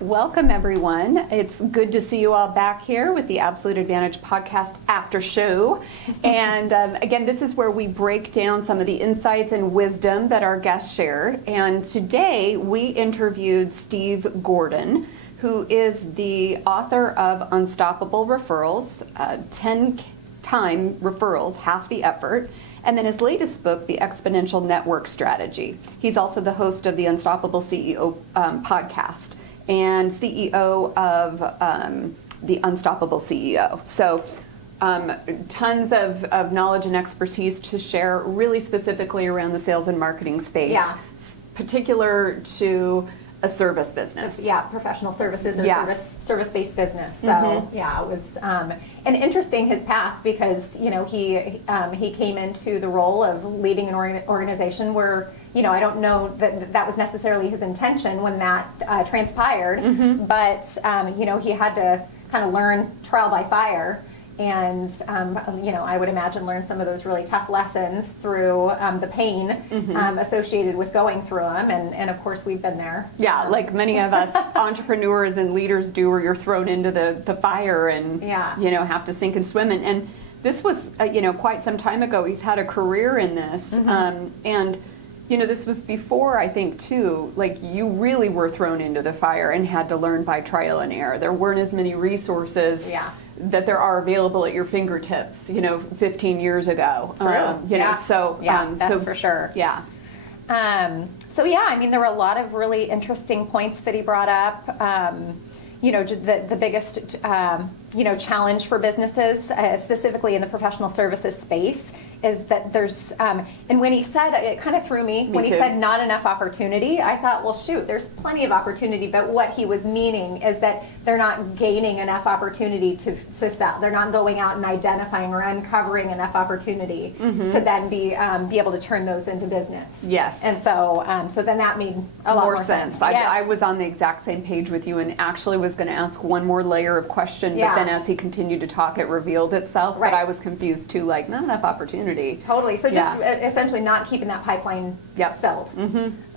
Welcome, everyone. It's good to see you all back here with the Absolute Advantage podcast after show. And again, this is where we break down some of the insights and wisdom that our guests shared. And today we interviewed Steve Gordon, who is the author of Unstoppable Referrals, 10-time referrals, half the effort. And then his latest book, The Exponential Network Strategy. He's also the host of the Unstoppable CEO podcast and CEO of the Unstoppable CEO. So tons of knowledge and expertise to share, really specifically around the sales and marketing space, particular to a service business. Yeah, professional services or service-based business. So it was and interesting his path because he came into the role of leading an organization where I don't know that was necessarily his intention when that transpired, but he had to kind of learn trial by fire. And, I would imagine learn some of those really tough lessons through the pain associated with going through them. And of course, we've been there. Yeah, like many of us entrepreneurs and leaders do, where you're thrown into the fire and, have to sink and swim. And this was, quite some time ago. He's had a career in this. And this was before, I think, too, like you really were thrown into the fire and had to learn by trial and error. There weren't as many resources that there are available at your fingertips, 15 years ago. That's for sure. Yeah. There were a lot of really interesting points that he brought up. The biggest, challenge for businesses, specifically in the professional services space, is that there's, and when he said, it kind of threw me when he said not enough opportunity, I thought, well, shoot, there's plenty of opportunity, but what he was meaning is that they're not gaining enough opportunity to sell. They're not going out and identifying or uncovering enough opportunity to then be able to turn those into business. Yes. And so then that made a lot more sense. Yes. I was on the exact same page with you and actually was going to ask one more layer of question, but then as he continued to talk, it revealed itself. Right. But I was confused too, like not enough opportunity. Totally. So just essentially not keeping that pipeline filled.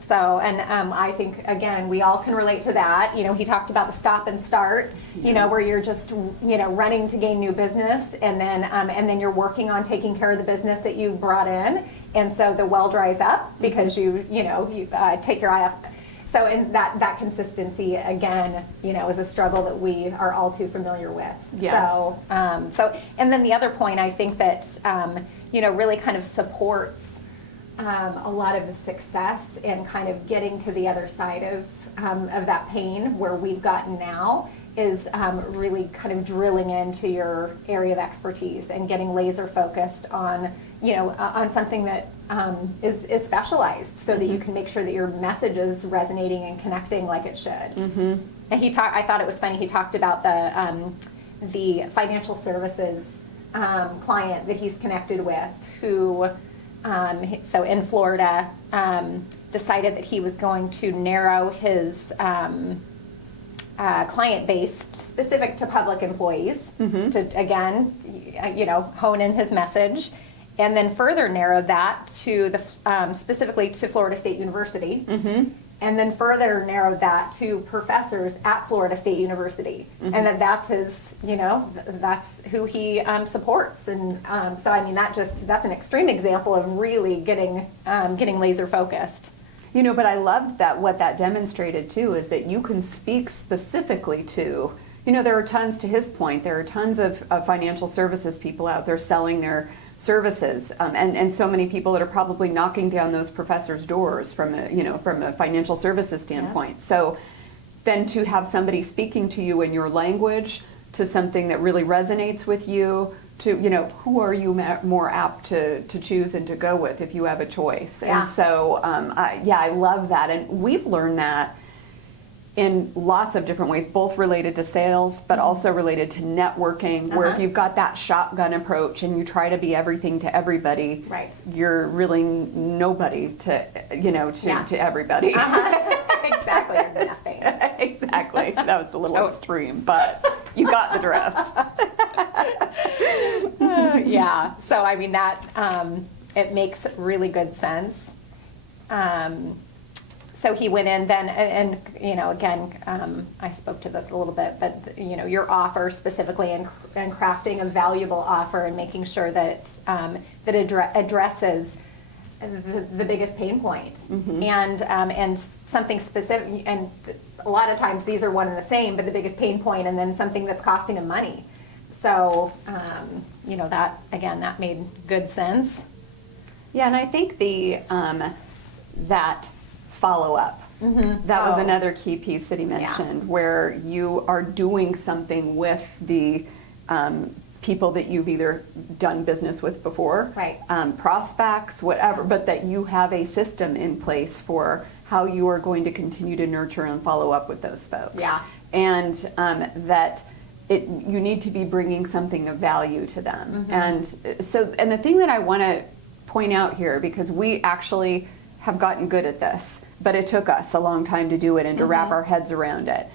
So, and I think, again, we all can relate to that. He talked about the stop and start, where you're just, running to gain new business, and then you're working on taking care of the business that you brought in. And so the well dries up because you take your eye off. So in that consistency, again, is a struggle that we are all too familiar with. Yes. And then the other point, I think that, really kind of supports a lot of the success and kind of getting to the other side of that pain where we've gotten now is really kind of drilling into your area of expertise and getting laser focused on something that is specialized so that you can make sure that your message is resonating and connecting like it should. And I thought it was funny, he talked about the financial services client that he's connected with who, so in Florida, decided that he was going to narrow his client base specific to public employees to, again, hone in his message, and then further narrow that to specifically to Florida State University. And then further narrowed that to professors at Florida State University, and that's his, that's who he supports, and that's an extreme example of really getting laser focused. But I loved that what that demonstrated too is that you can speak specifically to, there are tons, to his point, there are tons of financial services people out there selling their services, and so many people that are probably knocking down those professors' doors from a financial services standpoint. So then to have somebody speaking to you in your language, to something that really resonates with you, to who are you more apt to choose and to go with if you have a choice. And so I love that, and we've learned that in lots of different ways, both related to sales, but also related to networking, where if you've got that shotgun approach and you try to be everything to everybody, you're really nobody to everybody. Exactly. Exactly. That was a little extreme, but you got the drift. So I mean that it makes really good sense. So he went in then, and again, I spoke to this a little bit, but your offer specifically and crafting a valuable offer and making sure that that addresses the biggest pain point, and something specific. And a lot of times these are one and the same, but the biggest pain point, and then something that's costing him money. So that made good sense. Yeah, and I think the that follow-up, that was another key piece that he mentioned, where you are doing something with the people that you've either done business with before, right, prospects, whatever, but that you have a system in place for how you are going to continue to nurture and follow up with those folks. Yeah. And that you need to be bringing something of value to them. And the thing that I want to point out here, because we actually have gotten good at this, but it took us a long time to do it and to wrap our heads around it,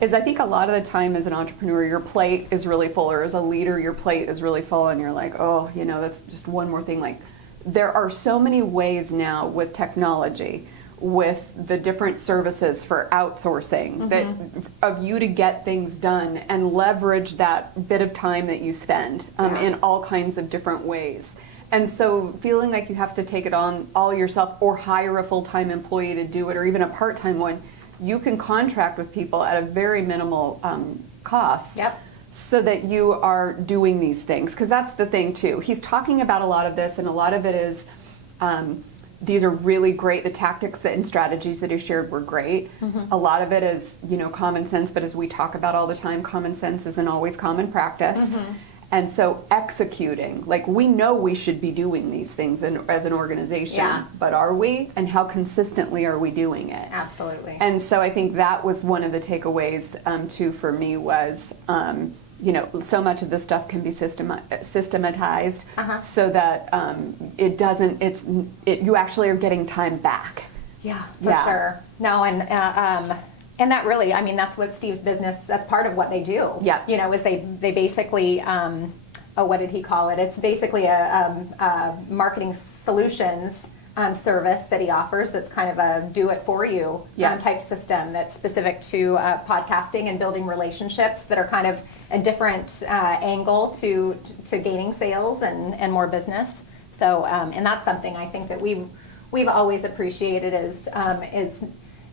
is I think a lot of the time as an entrepreneur, your plate is really full, or as a leader, your plate is really full, and you're like, oh, that's just one more thing. Like, there are so many ways now with technology, with the different services for outsourcing, that of you to get things done and leverage that bit of time that you spend in all kinds of different ways. And so feeling like you have to take it on all yourself, or hire a full-time employee to do it, or even a part-time one, you can contract with people at a very minimal cost. Yep. So that you are doing these things. Because that's the thing too. He's talking about a lot of this, and a lot of it is, these are really great. The tactics and strategies that he shared were great. A lot of it is, common sense, but as we talk about all the time, common sense isn't always common practice. And so executing, like, we know we should be doing these things as an organization, but are we? And how consistently are we doing it? Absolutely. And so I think that was one of the takeaways too for me was, so much of this stuff can be systematized so that you actually are getting time back. Yeah, for sure. No, and that really, that's what Steve's business, that's part of what they do. Yeah. Is they basically, what did he call it? It's basically a marketing solutions service that he offers that's kind of a do-it-for-you type system that's specific to podcasting and building relationships that are kind of a different angle to gaining sales and more business. So, and that's something I think that we've always appreciated is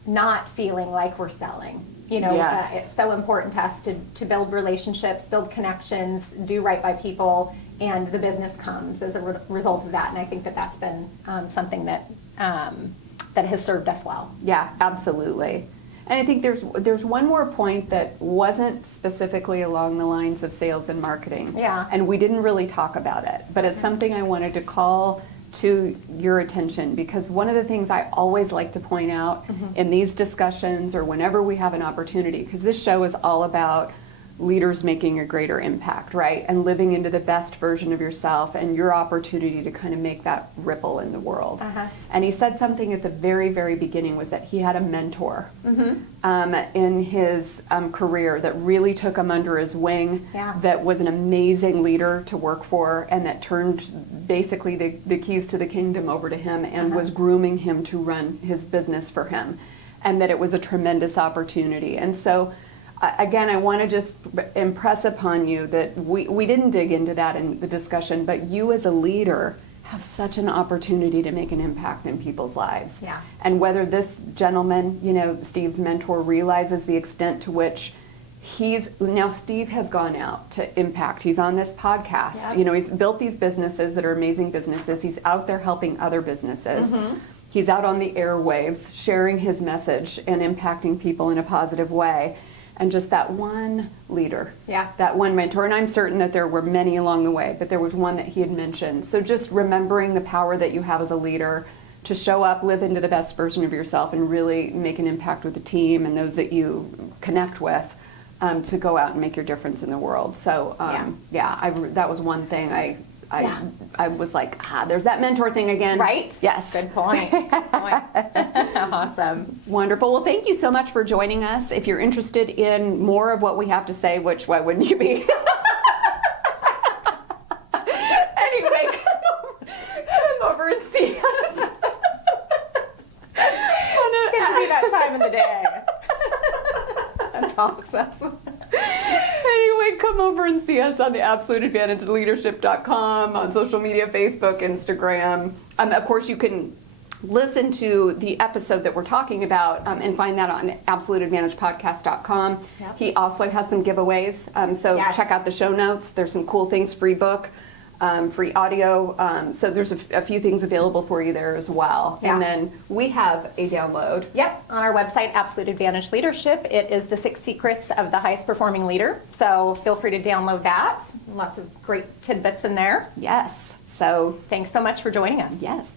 not feeling like we're selling. It's so important to us to build relationships, build connections, do right by people, and the business comes as a result of that. And I think that that's been something that has served us well. Yeah, absolutely. And I think there's one more point that wasn't specifically along the lines of sales and marketing. Yeah. And we didn't really talk about it, but it's something I wanted to call to your attention, because one of the things I always like to point out in these discussions, or whenever we have an opportunity, because this show is all about leaders making a greater impact, right? And living into the best version of yourself and your opportunity to kind of make that ripple in the world. And he said something at the very, very beginning, was that he had a mentor in his career that really took him under his wing, that was an amazing leader to work for, and that turned basically the keys to the kingdom over to him and was grooming him to run his business for him, and that it was a tremendous opportunity. And so again, I want to just impress upon you that we didn't dig into that in the discussion, but you as a leader have such an opportunity to make an impact in people's lives. Yeah. And whether this gentleman, Steve's mentor, realizes the extent to which Steve has gone out to impact. He's on this podcast. He's built these businesses that are amazing businesses. He's out there helping other businesses. He's out on the airwaves sharing his message and impacting people in a positive way. And just that one leader, that one mentor, and I'm certain that there were many along the way, but there was one that he had mentioned. So just remembering the power that you have as a leader to show up, live into the best version of yourself, and really make an impact with the team and those that you connect with, to go out and make your difference in the world. So that was one thing I was like, there's that mentor thing again. Right? Yes. Good point. Good point. Awesome. Wonderful. Well, thank you so much for joining us. If you're interested in more of what we have to say, which, why wouldn't you be? Anyway, come over and see us. time of the day. That's awesome. Anyway, come over and see us on the absoluteadvantageleadership.com, on social media, Facebook, Instagram. Of course, you can listen to the episode that we're talking about and find that on absoluteadvantagepodcast.com. Yep. He also has some giveaways, so Yes. check out the show notes. There's some cool things, free book, free audio. So there's a few things available for you there as well. Yeah. And then we have a download. Yep, on our website, Absolute Advantage Leadership, it is the 6 secrets of the highest performing leader. So feel free to download that. Lots of great tidbits in there. Yes. So, Thanks so much for joining us. yes.